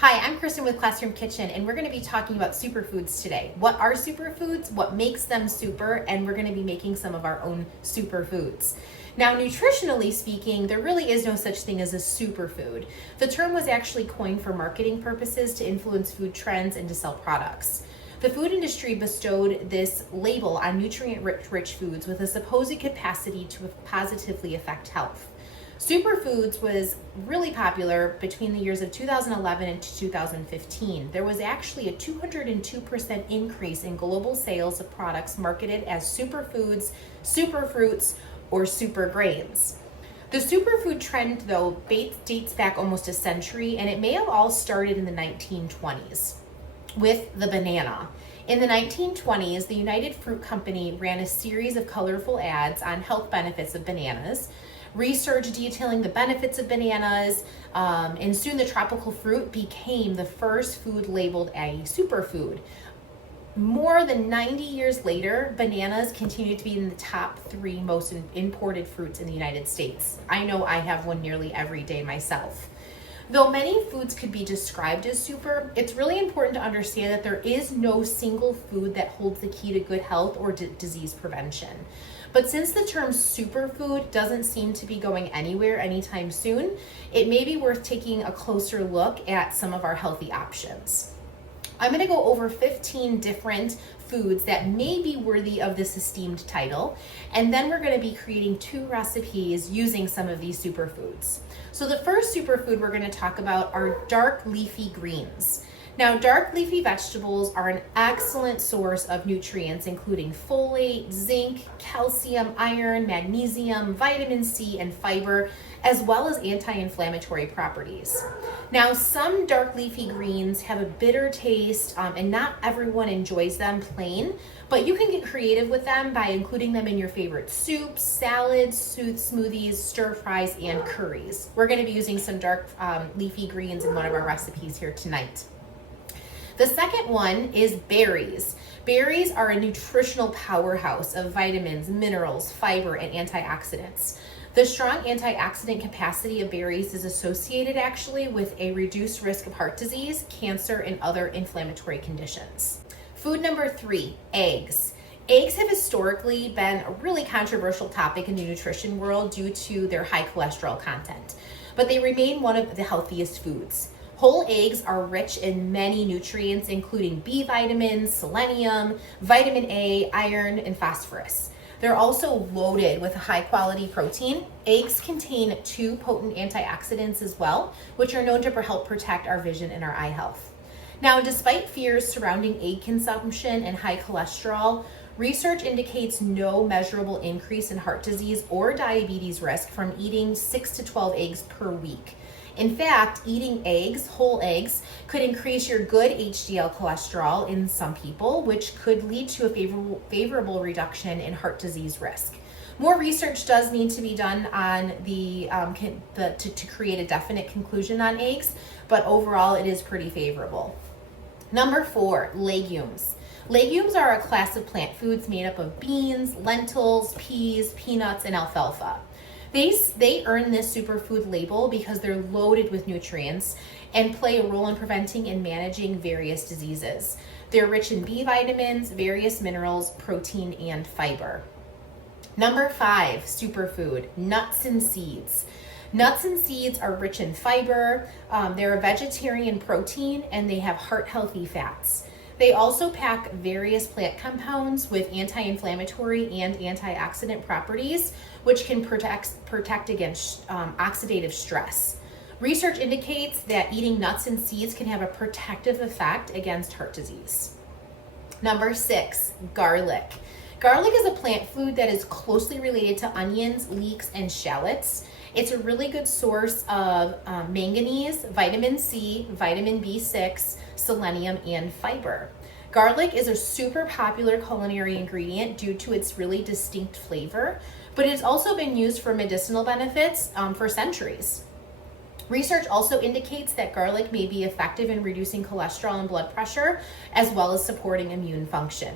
Hi, I'm Kristen with Classroom Kitchen, and we're going to be talking about superfoods today. What are superfoods? What makes them super? And we're going to be making some of our own superfoods. Now, nutritionally speaking, there really is no such thing as a superfood. The term was actually coined for marketing purposes to influence food trends and to sell products. The food industry bestowed this label on nutrient-rich foods with a supposed capacity to positively affect health. Superfoods was really popular between the years of 2011 and 2015. There was actually a 202% increase in global sales of products marketed as superfoods, superfruits, or super grains. The superfood trend, though, dates back almost a century, and it may have all started in the 1920s with the banana. In the 1920s, the United Fruit Company ran a series of colorful ads on health benefits of bananas, research detailing the benefits of bananas, and soon the tropical fruit became the first food labeled a superfood. More than 90 years later, bananas continue to be in the top 3 most imported fruits in the United States. I know I have one nearly every day myself. Though many foods could be described as super, it's really important to understand that there is no single food that holds the key to good health or disease prevention. But since the term superfood doesn't seem to be going anywhere anytime soon, it may be worth taking a closer look at some of our healthy options. I'm going to go over 15 different foods that may be worthy of this esteemed title, and then we're going to be creating 2 recipes using some of these superfoods. So the first superfood we're going to talk about are dark leafy greens. Now, dark leafy vegetables are an excellent source of nutrients, including folate, zinc, calcium, iron, magnesium, vitamin C, and fiber, as well as anti-inflammatory properties. Now, some dark leafy greens have a bitter taste, and not everyone enjoys them plain, but you can get creative with them by including them in your favorite soups, salads, smoothies, stir fries, and curries. We're going to be using some dark leafy greens in one of our recipes here tonight. The second one is berries. Berries are a nutritional powerhouse of vitamins, minerals, fiber, and antioxidants. The strong antioxidant capacity of berries is associated actually with a reduced risk of heart disease, cancer, and other inflammatory conditions. Food number 3, eggs. Eggs have historically been a really controversial topic in the nutrition world due to their high cholesterol content, but they remain one of the healthiest foods. Whole eggs are rich in many nutrients, including B vitamins, selenium, vitamin A, iron, and phosphorus. They're also loaded with a high-quality protein. Eggs contain 2 potent antioxidants as well, which are known to help protect our vision and our eye health. Now, despite fears surrounding egg consumption and high cholesterol, research indicates no measurable increase in heart disease or diabetes risk from eating 6 to 12 eggs per week. In fact, eating eggs, whole eggs, could increase your good HDL cholesterol in some people, which could lead to a favorable reduction in heart disease risk. More research does need to be done on to create a definite conclusion on eggs, but overall it is pretty favorable. Number 4, legumes. Legumes are a class of plant foods made up of beans, lentils, peas, peanuts, and alfalfa. They earn this superfood label because they're loaded with nutrients and play a role in preventing and managing various diseases. They're rich in B vitamins, various minerals, protein, and fiber. Number 5, superfood, nuts and seeds. Nuts and seeds are rich in fiber, they're a vegetarian protein, and they have heart-healthy fats. They also pack various plant compounds with anti-inflammatory and antioxidant properties, which can protect against oxidative stress. Research indicates that eating nuts and seeds can have a protective effect against heart disease. Number 6, garlic. Garlic is a plant food that is closely related to onions, leeks, and shallots. It's a really good source of manganese, vitamin C, vitamin B6, selenium, and fiber. Garlic is a super popular culinary ingredient due to its really distinct flavor, but it's also been used for medicinal benefits for centuries. Research also indicates that garlic may be effective in reducing cholesterol and blood pressure, as well as supporting immune function.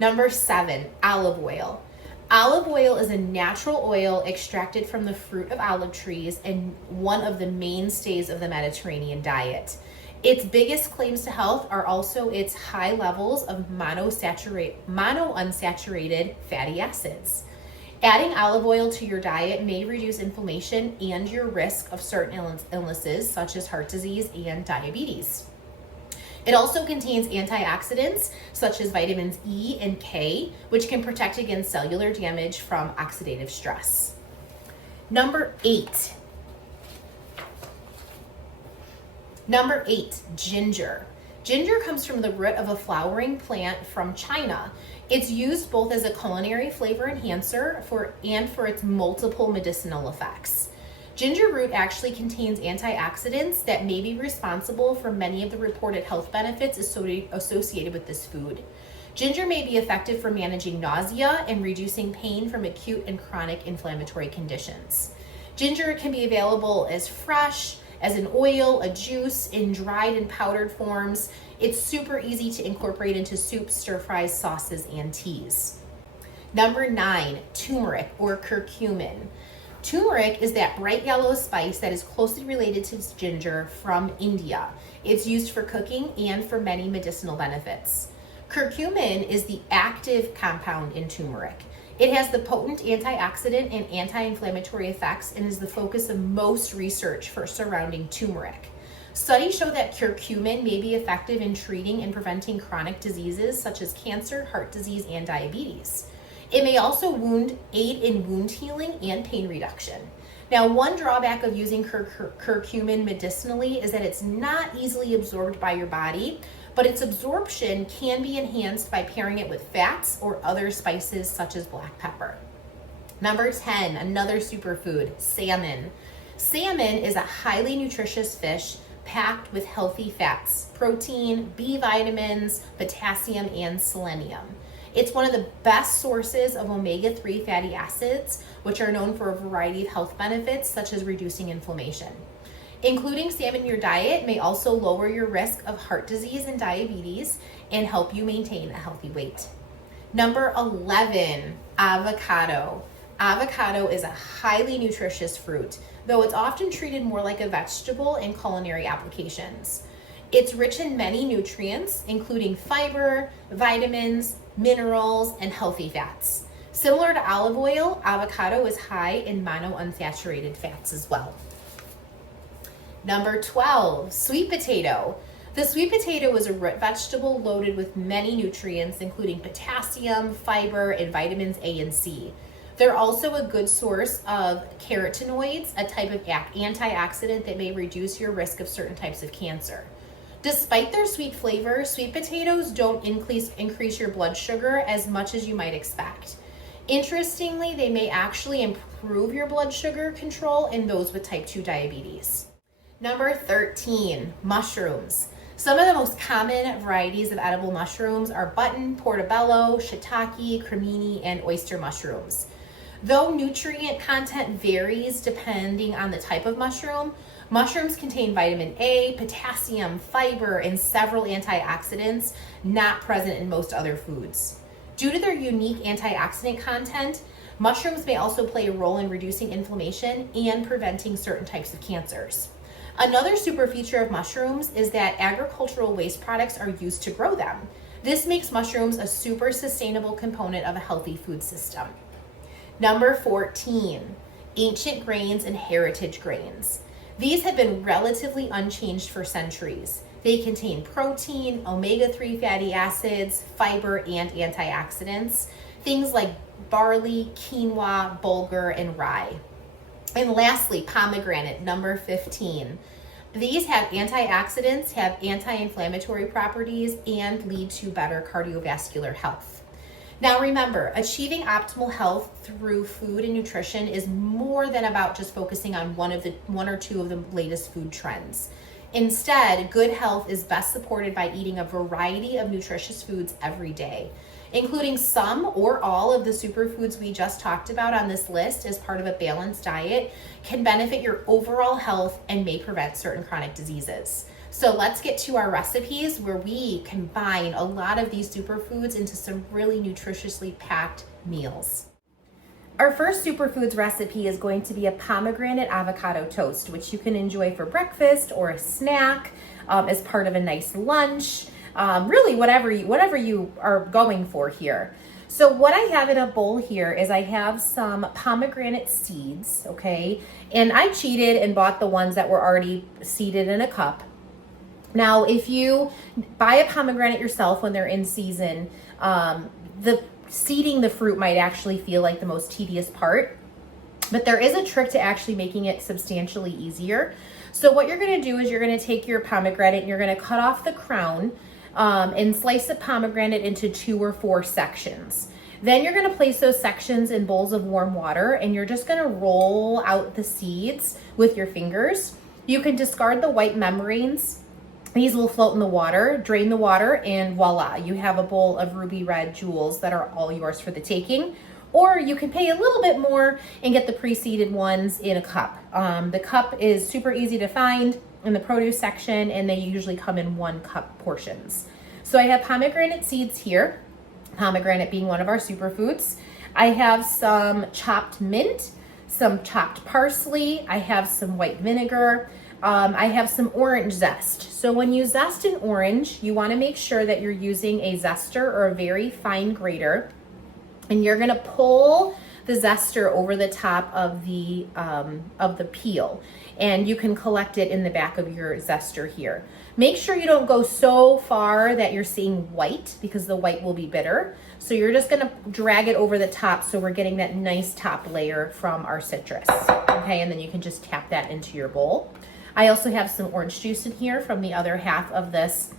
Number 7, olive oil. Olive oil is a natural oil extracted from the fruit of olive trees and one of the mainstays of the Mediterranean diet. Its biggest claims to health are also its high levels of monounsaturated fatty acids. Adding olive oil to your diet may reduce inflammation and your risk of certain illnesses such as heart disease and diabetes. It also contains antioxidants such as vitamins E and K, which can protect against cellular damage from oxidative stress. Number eight, ginger. Ginger comes from the root of a flowering plant from China. It's used both as a culinary flavor enhancer and for its multiple medicinal effects. Ginger root actually contains antioxidants that may be responsible for many of the reported health benefits associated with this food. Ginger may be effective for managing nausea and reducing pain from acute and chronic inflammatory conditions. Ginger can be available as fresh, as an oil, a juice, in dried and powdered forms. It's super easy to incorporate into soups, stir fries, sauces, and teas. Number 9, turmeric or curcumin. Turmeric is that bright yellow spice that is closely related to ginger from India. It's used for cooking and for many medicinal benefits. Curcumin is the active compound in turmeric. It has the potent antioxidant and anti-inflammatory effects and is the focus of most research for surrounding turmeric. Studies show that curcumin may be effective in treating and preventing chronic diseases such as cancer, heart disease, and diabetes. It may also aid in wound healing and pain reduction. Now, one drawback of using curcumin medicinally is that it's not easily absorbed by your body, but its absorption can be enhanced by pairing it with fats or other spices such as black pepper. Number 10, another superfood, salmon. Salmon is a highly nutritious fish packed with healthy fats, protein, B vitamins, potassium, and selenium. It's one of the best sources of omega-3 fatty acids, which are known for a variety of health benefits, such as reducing inflammation. Including salmon in your diet may also lower your risk of heart disease and diabetes and help you maintain a healthy weight. Number 11, avocado. Avocado is a highly nutritious fruit, though it's often treated more like a vegetable in culinary applications. It's rich in many nutrients, including fiber, vitamins, minerals, and healthy fats. Similar to olive oil, avocado is high in monounsaturated fats as well. Number 12, sweet potato. The sweet potato is a root vegetable loaded with many nutrients, including potassium, fiber, and vitamins A and C. They're also a good source of carotenoids, a type of antioxidant that may reduce your risk of certain types of cancer. Despite their sweet flavor, sweet potatoes don't increase your blood sugar as much as you might expect. Interestingly, they may actually improve your blood sugar control in those with type 2 diabetes. Number 13, mushrooms. Some of the most common varieties of edible mushrooms are button, portobello, shiitake, cremini, and oyster mushrooms. Though nutrient content varies depending on the type of mushroom, mushrooms contain vitamin A, potassium, fiber, and several antioxidants not present in most other foods. Due to their unique antioxidant content, mushrooms may also play a role in reducing inflammation and preventing certain types of cancers. Another super feature of mushrooms is that agricultural waste products are used to grow them. This makes mushrooms a super sustainable component of a healthy food system. Number 14, ancient grains and heritage grains. These have been relatively unchanged for centuries. They contain protein, omega-3 fatty acids, fiber, and antioxidants, things like barley, quinoa, bulgur, and rye. And lastly, pomegranate, number 15. These have antioxidants, have anti-inflammatory properties, and lead to better cardiovascular health. Now remember, achieving optimal health through food and nutrition is more than about just focusing on one or two of the latest food trends. Instead, good health is best supported by eating a variety of nutritious foods every day, including some or all of the superfoods we just talked about on this list as part of a balanced diet can benefit your overall health and may prevent certain chronic diseases. So let's get to our recipes where we combine a lot of these superfoods into some really nutritiously packed meals. Our first superfoods recipe is going to be a pomegranate avocado toast, which you can enjoy for breakfast or a snack, as part of a nice lunch, really whatever you are going for here. So what I have in a bowl here is I have some pomegranate seeds, okay? And I cheated and bought the ones that were already seeded in a cup. Now, if you buy a pomegranate yourself when they're in season, the seeding the fruit might actually feel like the most tedious part, but there is a trick to actually making it substantially easier. So what you're gonna do is you're gonna take your pomegranate and you're gonna cut off the crown, and slice the pomegranate into 2 or 4 sections. Then you're gonna place those sections in bowls of warm water and you're just gonna roll out the seeds with your fingers. You can discard the white membranes. These will float in the water, drain the water, and voila, you have a bowl of ruby red jewels that are all yours for the taking. Or you can pay a little bit more and get the pre-seeded ones in a cup. The cup is super easy to find in the produce section, and they usually come in 1 cup portions. So I have pomegranate seeds here, pomegranate being one of our superfoods. I have some chopped mint, some chopped parsley. I have some white vinegar. I have some orange zest. So when you zest an orange, you want to make sure that you're using a zester or a very fine grater, and you're going to pull the zester over the top of the peel, and you can collect it in the back of your zester here. Make sure you don't go so far that you're seeing white, because the white will be bitter. So you're just gonna drag it over the top so we're getting that nice top layer from our citrus, okay? And then you can just tap that into your bowl. I also have some orange juice in here from the other half of this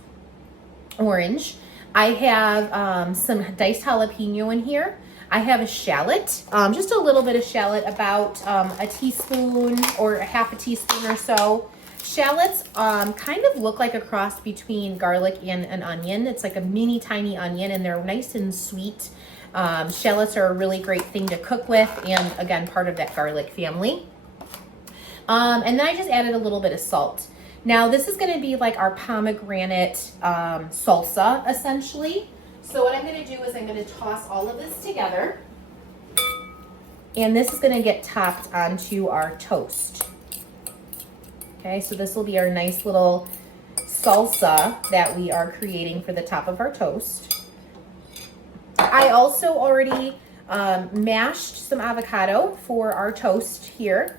orange. I have some diced jalapeno in here. I have a shallot, just a little bit of shallot, about a teaspoon or a half a teaspoon or so. Shallots kind of look like a cross between garlic and an onion. It's like a mini tiny onion, and they're nice and sweet. Shallots are a really great thing to cook with, and again, part of that garlic family. And then I just added a little bit of salt. Now this is gonna be like our pomegranate salsa, essentially. So what I'm gonna do is I'm gonna toss all of this together, and this is gonna get topped onto our toast. Okay, so this will be our nice little salsa that we are creating for the top of our toast. I also already mashed some avocado for our toast here.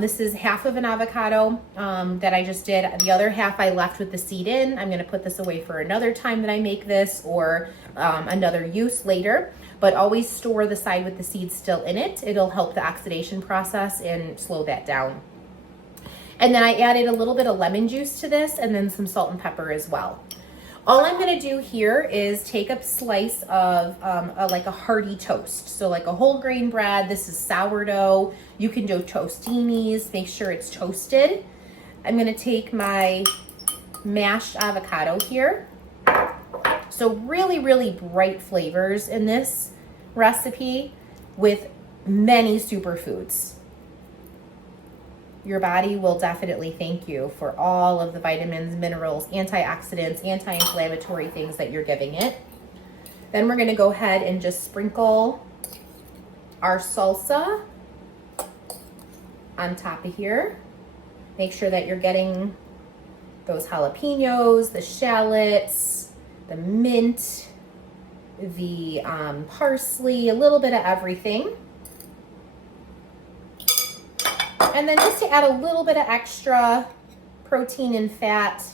This is half of an avocado that I just did. The other half I left with the seed in. I'm gonna put this away for another time that I make this, or another use later, but always store the side with the seeds still in it. It'll help the oxidation process and slow that down. And then I added a little bit of lemon juice to this, and then some salt and pepper as well. All I'm gonna do here is take a slice of like a hearty toast. So like a whole grain bread. This is sourdough. You can do tostinis, make sure it's toasted. I'm gonna take my mashed avocado here. So really, really bright flavors in this recipe with many superfoods. Your body will definitely thank you for all of the vitamins, minerals, antioxidants, anti-inflammatory things that you're giving it. Then we're gonna go ahead and just sprinkle our salsa on top of here. Make sure that you're getting those jalapenos, the shallots, the mint, the parsley, a little bit of everything. And then just to add a little bit of extra protein and fat,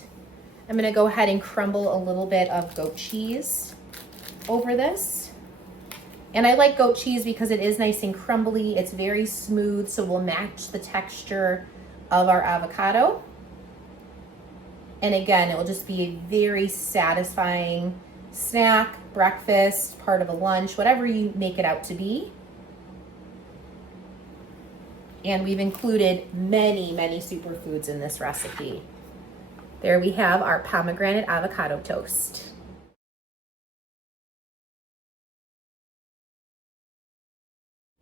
I'm gonna go ahead and crumble a little bit of goat cheese over this. And I like goat cheese because it is nice and crumbly. It's very smooth, so we'll match the texture of our avocado. And again, it will just be a very satisfying snack, breakfast, part of a lunch, whatever you make it out to be. And we've included many, many superfoods in this recipe. There we have our pomegranate avocado toast.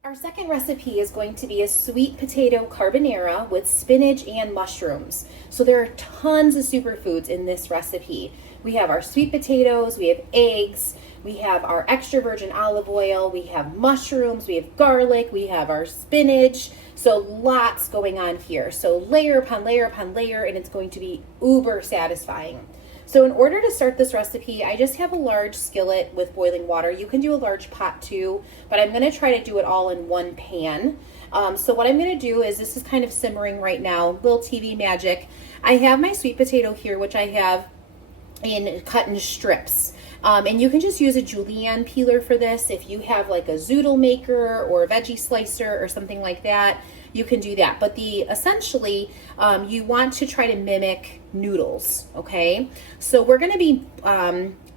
Our second recipe is going to be a sweet potato carbonara with spinach and mushrooms. So there are tons of superfoods in this recipe. We have our sweet potatoes, we have eggs, we have our extra virgin olive oil, we have mushrooms, we have garlic, we have our spinach. So lots going on here. So layer upon layer upon layer, and it's going to be uber satisfying. So in order to start this recipe, I just have a large skillet with boiling water. You can do a large pot too, but I'm gonna try to do it all in one pan. So what I'm gonna do is, this is kind of simmering right now, little TV magic. I have my sweet potato here, which I have cut in strips. And you can just use a julienne peeler for this. If you have like a zoodle maker or a veggie slicer or something like that, you can do that. But essentially, you want to try to mimic noodles, okay? So we're gonna be,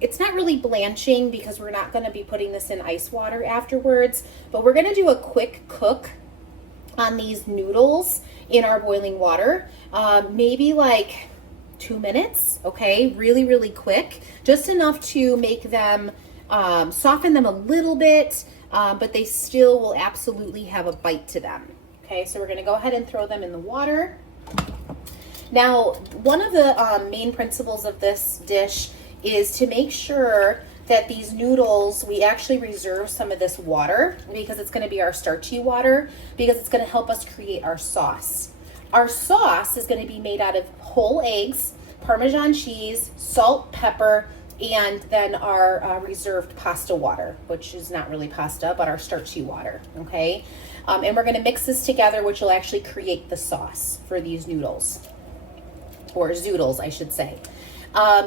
it's not really blanching because we're not gonna be putting this in ice water afterwards, but we're gonna do a quick cook on these noodles in our boiling water, maybe like 2 minutes, okay? Really, really quick, just enough to make them, soften them a little bit, but they still will absolutely have a bite to them. Okay, so we're gonna go ahead and throw them in the water. Now, one of the main principles of this dish is to make sure that these noodles, we actually reserve some of this water, because it's gonna be our starchy water, because it's gonna help us create our sauce. Our sauce is gonna be made out of whole eggs, Parmesan cheese, salt, pepper, and then our reserved pasta water, which is not really pasta, but our starchy water, okay? And we're gonna mix this together, which will actually create the sauce for these noodles, or zoodles, I should say.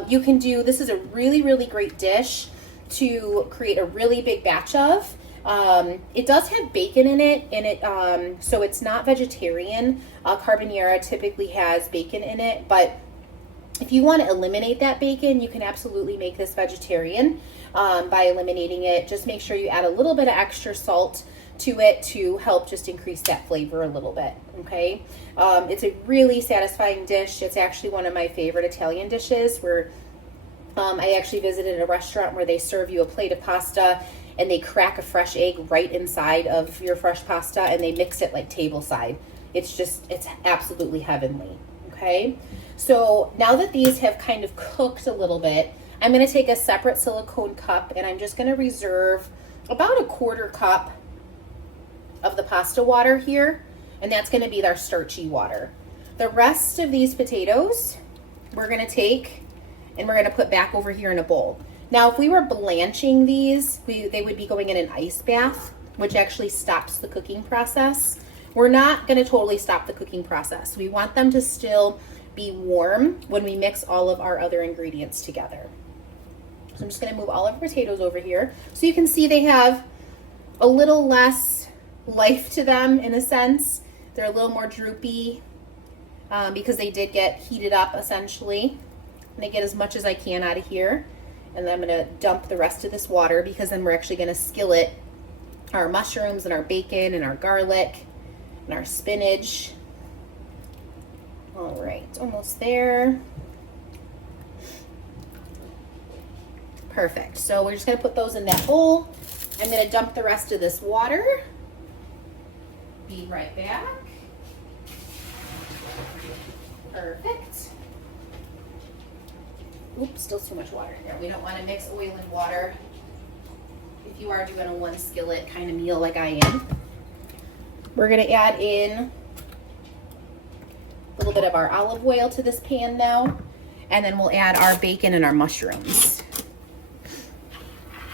You can do, this is a really, really great dish to create a really big batch of. It does have bacon in it, and so it's not vegetarian. Carbonara typically has bacon in it, but if you want to eliminate that bacon, you can absolutely make this vegetarian by eliminating it. Just make sure you add a little bit of extra salt to it to help just increase that flavor a little bit, okay? It's a really satisfying dish. It's actually one of my favorite Italian dishes, where I actually visited a restaurant where they serve you a plate of pasta and they crack a fresh egg right inside of your fresh pasta and they mix it like tableside. It's absolutely heavenly, okay? So now that these have kind of cooked a little bit, I'm gonna take a separate silicone cup and I'm just gonna reserve about a 1/4 cup of the pasta water here, and that's gonna be our starchy water. The rest of these potatoes, we're gonna take and we're gonna put back over here in a bowl. Now, if we were blanching these, they would be going in an ice bath, which actually stops the cooking process. We're not gonna totally stop the cooking process. We want them to still be warm when we mix all of our other ingredients together. So I'm just gonna move all of our potatoes over here. So you can see they have a little less life to them in a sense. They're a little more droopy because they did get heated up essentially. I'm gonna get as much as I can out of here. And then I'm gonna dump the rest of this water, because then we're actually gonna skillet our mushrooms and our bacon and our garlic and our spinach. All right, almost there. Perfect. So we're just gonna put those in that bowl. I'm gonna dump the rest of this water. Be right back. Perfect. Oops, still too much water here. We don't want to mix oil and water if you are doing a one skillet kind of meal like I am. We're gonna add in a little bit of our olive oil to this pan now, and then we'll add our bacon and our mushrooms.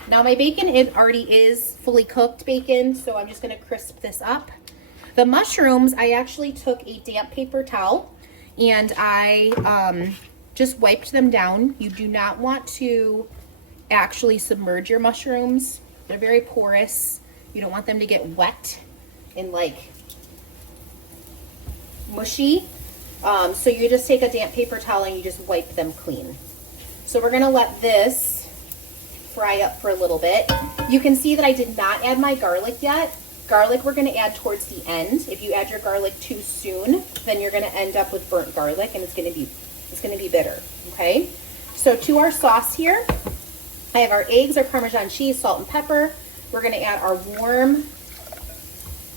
Now my bacon, it already is fully cooked bacon, so I'm just gonna crisp this up. The mushrooms, I actually took a damp paper towel and I just wiped them down. You do not want to actually submerge your mushrooms. They're very porous. You don't want them to get wet and like mushy. So you just take a damp paper towel and you just wipe them clean. So we're gonna let this fry up for a little bit. You can see that I did not add my garlic yet. Garlic we're gonna add towards the end. If you add your garlic too soon, then you're gonna end up with burnt garlic and it's gonna be bitter, okay? So to our sauce here, I have our eggs, our Parmesan cheese, salt and pepper. We're gonna add our warm,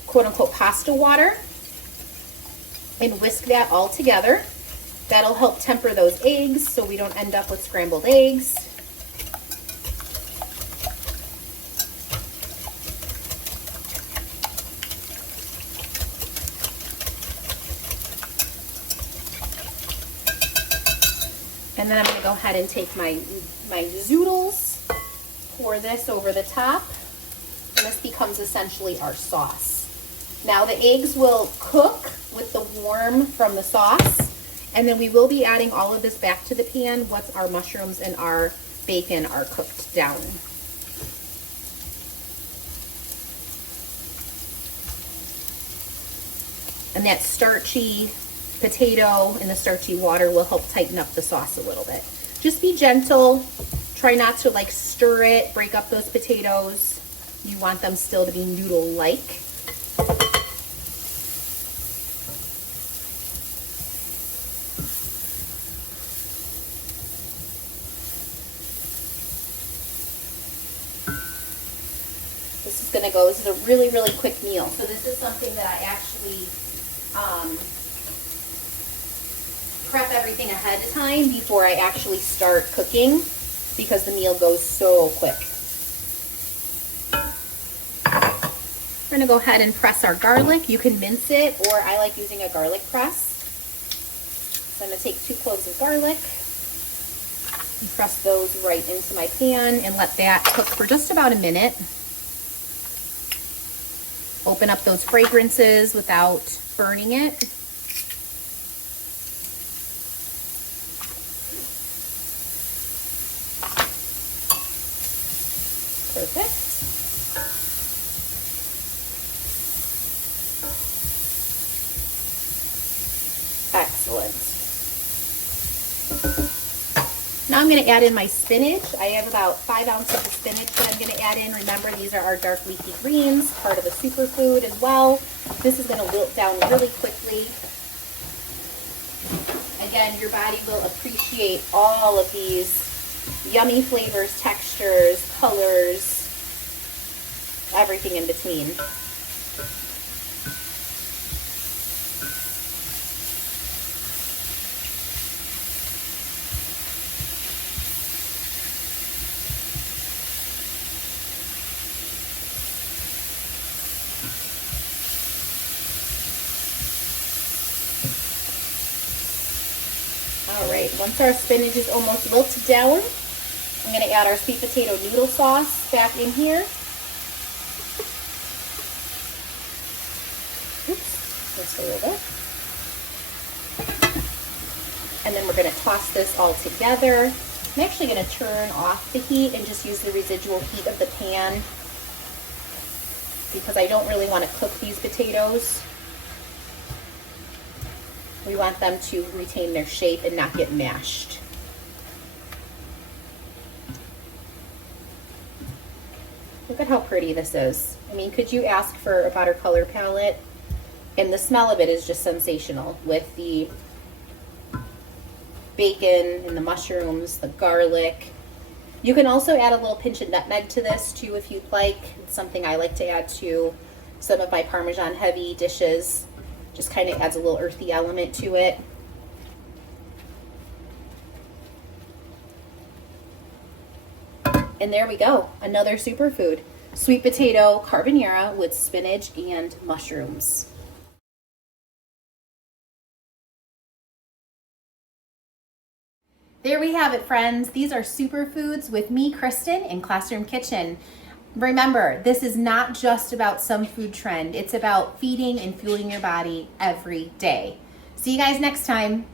quote unquote, pasta water and whisk that all together. That'll help temper those eggs so we don't end up with scrambled eggs. And then I'm going to go ahead and take my zoodles, pour this over the top, and this becomes essentially our sauce. Now the eggs will cook with the warm from the sauce, and then we will be adding all of this back to the pan once our mushrooms and our bacon are cooked down. And that starchy potato and the starchy water will help tighten up the sauce a little bit. Just be gentle. Try not to like stir it, break up those potatoes. You want them still to be noodle-like. This is gonna go, this is a really, really quick meal. So this is something that I actually prep everything ahead of time before I actually start cooking because the meal goes so quick. We're gonna go ahead and press our garlic. You can mince it, or I like using a garlic press. So I'm gonna take 2 cloves of garlic and press those right into my pan and let that cook for just about a minute. Open up those fragrances without burning it. Perfect. Excellent. Now I'm going to add in my spinach. I have about 5 ounces of spinach that I'm going to add in. Remember, these are our dark leafy greens, part of a superfood as well. This is going to wilt down really quickly. Again, your body will appreciate all of these yummy flavors, textures, colors, everything in between. All right, once our spinach is almost wilted down, I'm going to add our sweet potato noodle sauce back in here. Oops, just a little bit. And then we're going to toss this all together. I'm actually going to turn off the heat and just use the residual heat of the pan because I don't really want to cook these potatoes. We want them to retain their shape and not get mashed. Look at how pretty this is. I mean, could you ask for a better color palette? And the smell of it is just sensational with the bacon and the mushrooms, the garlic. You can also add a little pinch of nutmeg to this too if you'd like. It's something I like to add to some of my Parmesan heavy dishes. Just kind of adds a little earthy element to it. And there we go, another superfood. Sweet potato carbonara with spinach and mushrooms. There we have it, friends. These are superfoods with me, Kristen, in Classroom Kitchen. Remember, this is not just about some food trend. It's about feeding and fueling your body every day. See you guys next time.